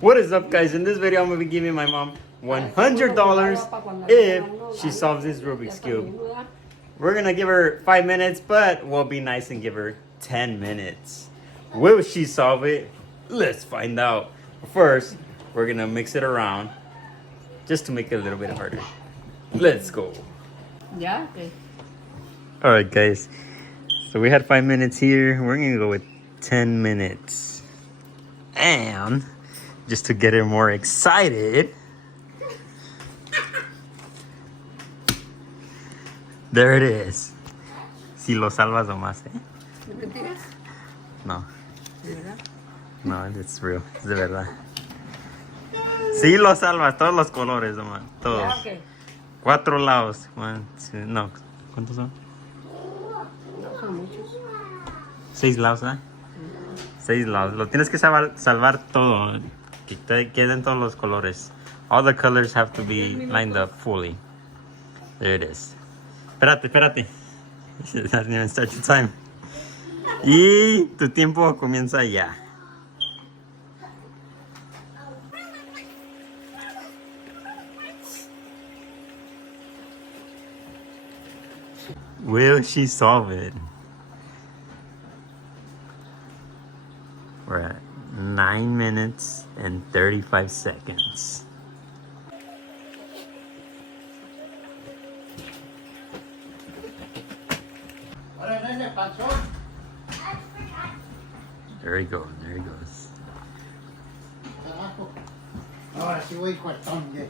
What is up, guys? In this video, I'm gonna be giving my mom $100 if she solves this Rubik's Cube. We're gonna give her 5 minutes, but we'll be nice and give her 10 minutes. Will she solve it? Let's find out. First, we're gonna mix it around just to make it a little bit harder. Let's go. Yeah? Okay. Alright, guys. So we had 5 minutes here. We're gonna go with 10 minutes. And just to get her more excited, there it is. Si lo salvas o más, ¿eh? No. No, it's real. Es de verdad. Si lo salvas, todos los colores, nomás. Todos. Yeah, okay. 4 lados. 1, 2, no. ¿Cuántos son? No son muchos. 6 lados, ¿eh? 6 lados. Lo tienes que salvar todo. Que te queden todos los colores. All the colors have to be lined up fully. There it is. Espérate. It hasn't even started your time. Y tu tiempo comienza ya. Will she solve it? We're at 9 minutes and 35 seconds. There he goes. Ahora sí voy cuartón, ya.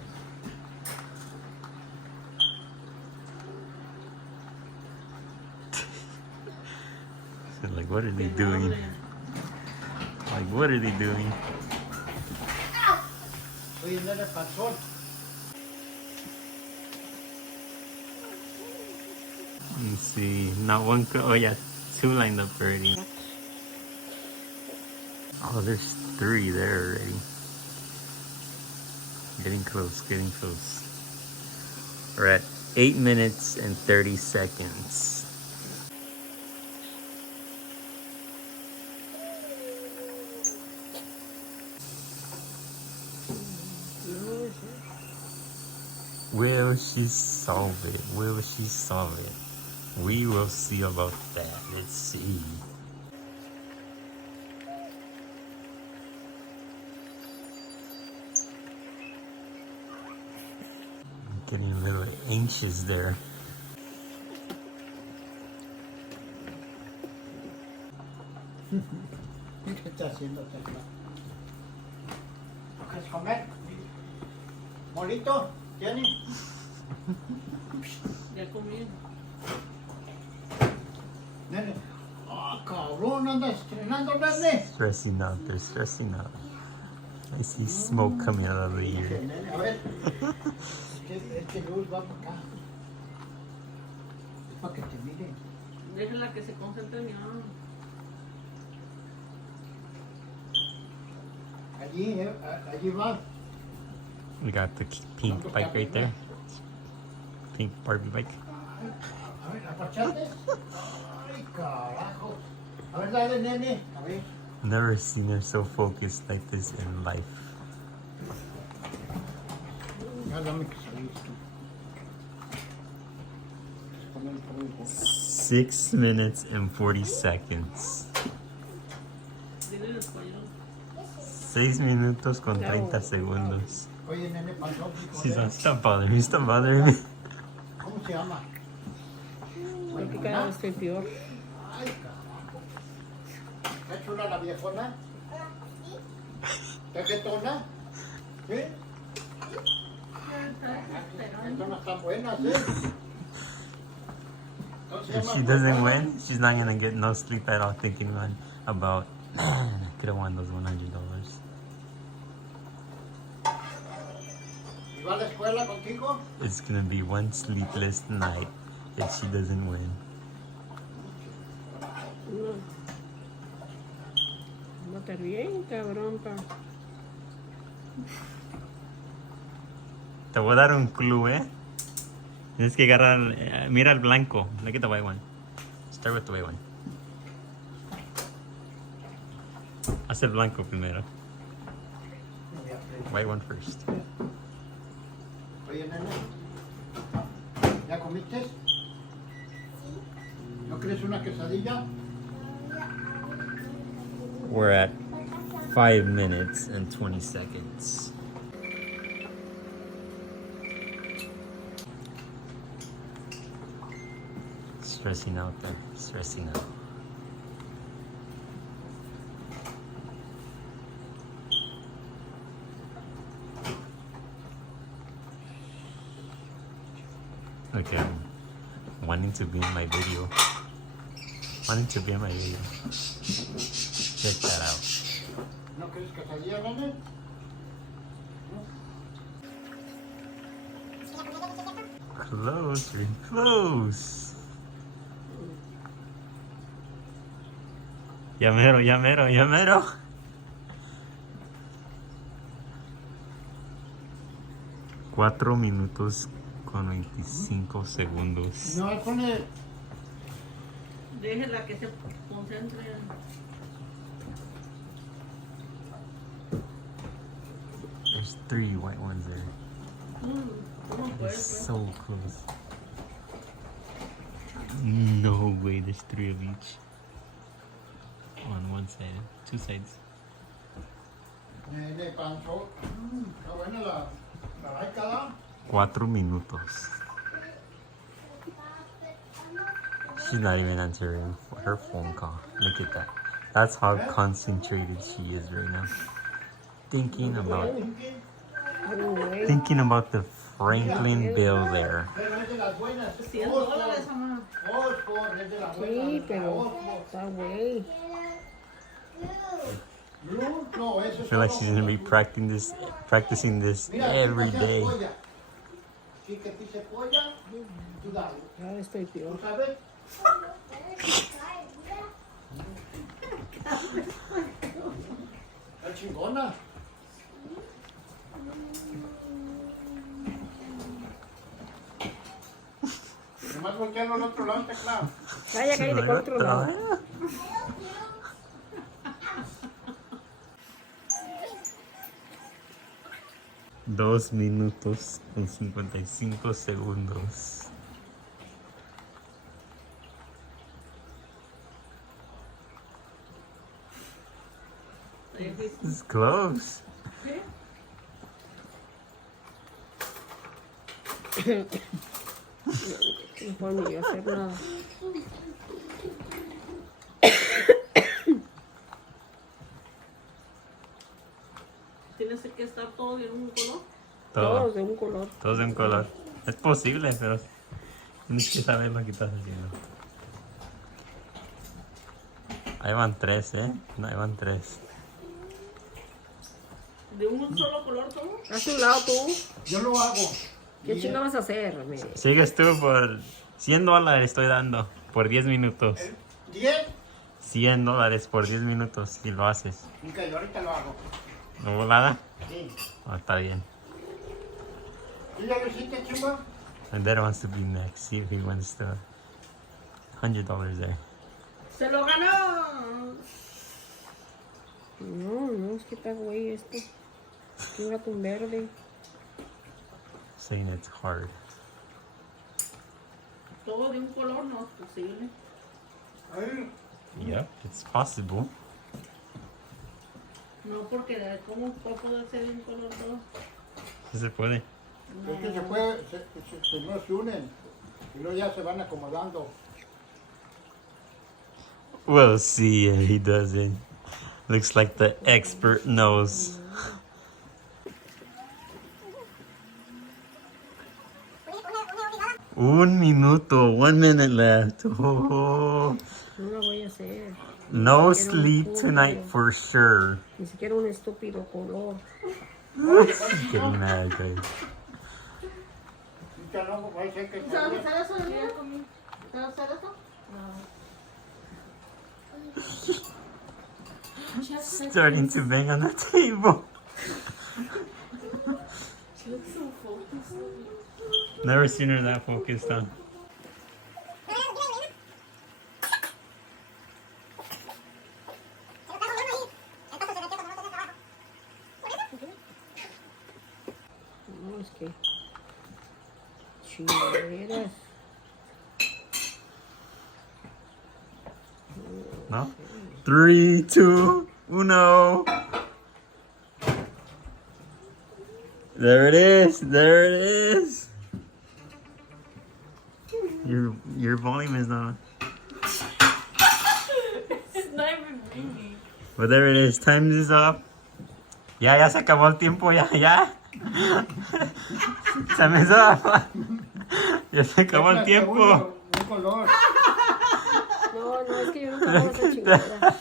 So, like, what are they doing? Like, what are they doing? Oye, nene, panzón. Let me see. Not one. Oh yeah, 2 lined up already. Oh, there's 3 there already. Getting close. We're at 8 minutes and 30 seconds. Will she solve it? We will see about that. Let's see. I'm getting a little anxious there. ¿Qué está haciendo, Tecla? ¿No quieres comer? ¿Molito? ¿Tiene? Ya comí. Nene. Ah, cabrón, andas estrenando, nene. Stressing out. They're stressing out. I see smoke coming out of the ear. Nene, a ver. Este luz va para acá. Es para que te miren. Déjala que se concentre en mi mano. Allí va. We got the pink bike right there. Pink Barbie bike. A ver, apachate. Ay, carajo. A ver, dale, nene. A ver. Never seen her so focused like this in life. Ya dame que salís tú. 6 minutes and 40 seconds. Dile en español. 6 minutos con 30 segundos. Oye, nene, panzón. She's like, stop bothering me. ¿Cómo se llama? Porque cada vez estoy peor. Ay, carajo. ¿Está chula la viejona? ¿Está jetona? ¿Sí? Estas están buenas, ¿eh? ¿Cómo se If llama? she doesn't win, she's not gonna get no sleep at all thinking about, man, I could have won those $100. ¿Y va a la escuela contigo? It's gonna be one sleepless night if she doesn't win. No. Va a estar bien, cabrón, pa. Te voy a dar un clue, ¿eh? Tienes que agarrar, mira el blanco. Look at the white one. Start with the white one. Haz el blanco primero. White one first. Oye, nene, ¿ya comiste? ¿No quieres una quesadilla? We're at 5 minutes and 20 seconds. Stressing out there, stressing out. Okay, I'm wanting to be in my video. Wanting to be in my video. Check that out. ¿No quieres quesadilla, nene? Close, we're close. Ya mero, ya mero, ya mero. Cuatro minutos con 25 segundos. No, pone... Déjela que se concentre. There's 3 white ones there. ¿Cómo It's puedes? so close. No way, there's 3 of each. On one side, 2 sides. Nene, pancho. Está buena la raicada. 4 minutos. She's not even answering her phone call. Look at that. That's how concentrated she is right now. Thinking about the Franklin bill there. Pero es de las buenas. $100, mamá. Osborne, es de las buenas. Sí, pero está güey. Blue, no, eso I es feel like solo she's gonna be con- practicing this Mira, every tú day. haces polla. Sí, que pise polla, tú dale. Ya estoy ¿Tú peor. sabes? Está chingona. Nomás voltearlo al otro lado, teclado. Calla, cállate con otro lado. 2 minutos con 55 segundos. It's close. No puedo ni hacer nada. Tienes que estar todo en un color. Todos de un color. Todos de un color. Es posible, pero tienes que saber lo que estás haciendo. Ahí van 3, ¿eh? No, ahí van 3. ¿De un solo color todo? Haz un lado tú. Yo lo hago. ¿Qué chinga vas a hacer? Sigues tú por $100 estoy dando por 10 minutos. ¿10? $100 por 10 minutos si lo haces. Nunca, yo ahorita lo hago. ¿No volada? Sí. Oh, está bien. ¿Tú ya lo hiciste, chimba? And Dad wants to be next. See if he wins the $100 there. ¡Se lo ganó! No, es que está güey esto. Qué gato un verde. Saying it's hard. Todo de un color no es posible. Ahí. Yep, it's possible. No, porque ¿cómo va a poder ser de un color todo? Sí se puede. Es que se puede, no se unen. Y luego ya se van acomodando. We'll see if he does it. Looks like the expert knows. Un minuto, 1 minute left. Oh, No la voy a hacer. no sleep tonight for sure. Ni siquiera un estúpido color. Getting mad, guys. Ahorita no, va a ser que ¿Sabes hacer eso? ¿Sabes hacer eso? Starting to bang on the table. She looks so focused. Never seen her that focused on. No, es que... Chingaderas. No? 3, 2, 1. There it is. There it is. Your volume is not. It's not even ringing. But there it is. Time is up. Ya se acabó el tiempo. Ya. Time is up. Ya se acabó el tiempo. Un color. No, es que yo nunca hago esa chingadera.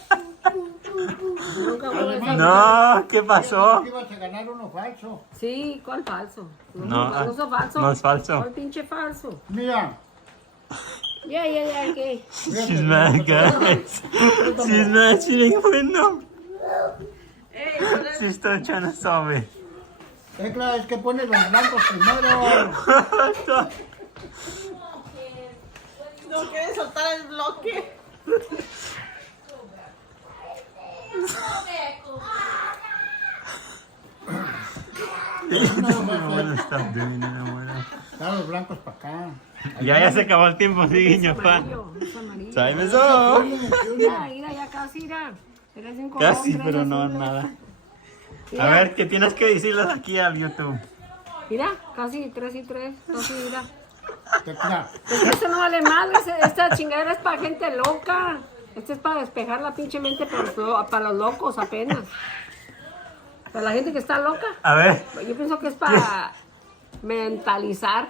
Nunca hago esa. No, ¿qué pasó? Ibas a ganar uno falso. Sí, ¿cuál falso? No, No es falso. no es falso. ¿Cuál pinche falso? Mira. Ya, ¿qué? She's mad, guys. She's mad. She didn't win them. Hey, pero She's still trying to solve it. Tecla, es que pones los blancos primero. no quieres soltar el bloque. Stop doing it, abuela. Da los blancos para acá. Ya se acabó el tiempo, sí, ñopa. Amarillo, es amarillo. Time is up. Mira, ya casi, mira. Eres de un color, Casi, tres pero no azules. nada. Mira, A ver, ¿qué tienes que decirles aquí al YouTube? Mira, casi 3 y 3. Casi, mira. Tecla. Pues eso no vale madre. Esta chingadera es para gente loca. Este es para despejar la pinche mente para los locos apenas. Para la gente que está loca. A ver, Yo pienso que es para mentalizar.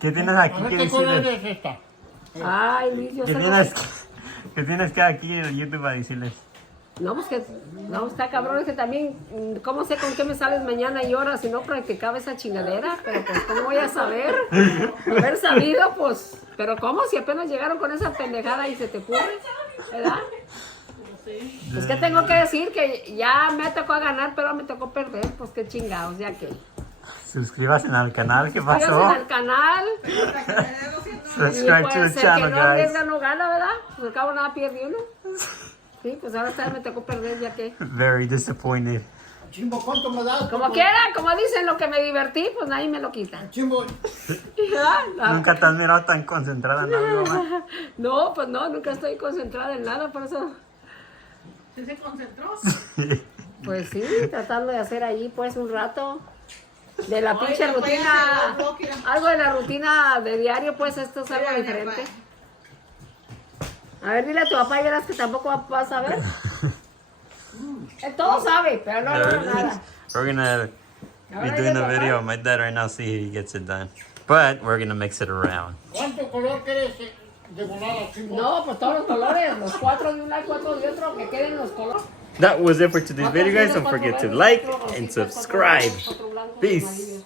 ¿qué tienes A aquí ver, que ¿qué color decirles? es esta? Ay, Luis, yo ¿Qué sé tienes, ¿Qué tienes que aquí en YouTube a decirles? No, pues que... No, está cabrón, es que también... ¿Cómo sé con qué me sales mañana y ahora si no practicaba esa chingadera? Pero pues, ¿cómo voy a saber? Haber sabido, pues... Pero ¿cómo? Si apenas llegaron con esa pendejada y se te ocurre, ¿verdad? Pues que tengo que decir que ya me tocó ganar, pero me tocó perder. Pues qué chingados, ya que... Suscríbanse al canal, ¿qué Síganse pasó? al canal. Subscribe Y to pues the el que channel, no guys. arriesga no gana, ¿verdad? Pues al cabo nada pierde uno. Sí, pues ahora esta vez me tocó perder, ya que... Very disappointed. Chimbo, ¿cuánto me das? Como quiera, como dicen, lo que me divertí, pues nadie me lo quita. Chimbo, ¿Verdad? Nunca te has mirado tan concentrada en algo, mamá. No, pues no, nunca estoy concentrada en nada, por eso... ¿Sí se concentró? Pues sí, tratando de hacer ahí pues un rato de la Ay, pinche no, pues, ya rutina, se lo bloquea. algo de la rutina de diario, pues esto es algo Mira, diferente. A ver, dile a tu papá, verás que tampoco vas a ver. Él todo sabe, pero no, There no, it nada. is. We're gonna be Ahora doing dile, a papá. video. My dad right now, see he gets it done. But we're gonna mix it around. ¿cuánto color quieres de volada, Chimbo? No, pues todos los colores, los 4 de un lado, 4 de otro, que queden los colores. That was it for today's video, guys. Don't forget to like and subscribe. Peace.